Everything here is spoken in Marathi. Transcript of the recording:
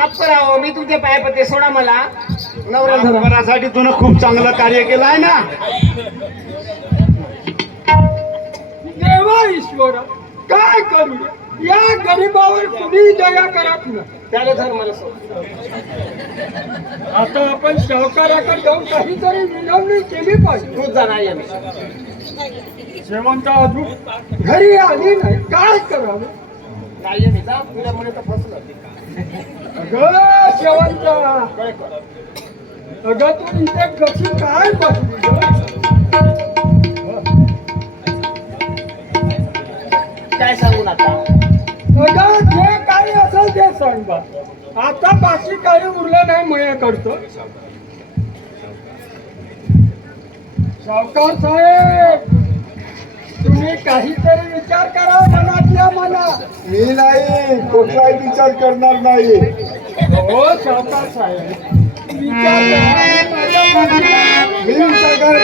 माफ करावं. मी तुमच्या पाय पडते सोडा मला. नवरा धरा घरासाठी खूप चांगलं कार्य केलं आहे ना? देवा ईश्वर काय करू? या गरीबावर कुणी दया करत नाही. त्याला धर मला सोड आता आपण सहकार्याकडे जाऊन काहीतरी विनवणी केली पाहिजे. तूच जा नाही. आम्ही शेवंत अजून घरी आली नाही. काय करावं? नाही आम्ही जा तुझ्यामुळे तर फसलं. अगं शेवंत काय कर? अगं तू इथे कशी काय बसली गं? काय सांगून आता अगं जे काही असेल ते सांग बा. आता बाकी काही उरलं नाही मयाकडचं. सावकार साहेब तुम्ही काहीतरी विचार करा मनातल्या मना मी नाही कुठलाही विचार करणार नाही. हो सावकार साहेब. मी विचार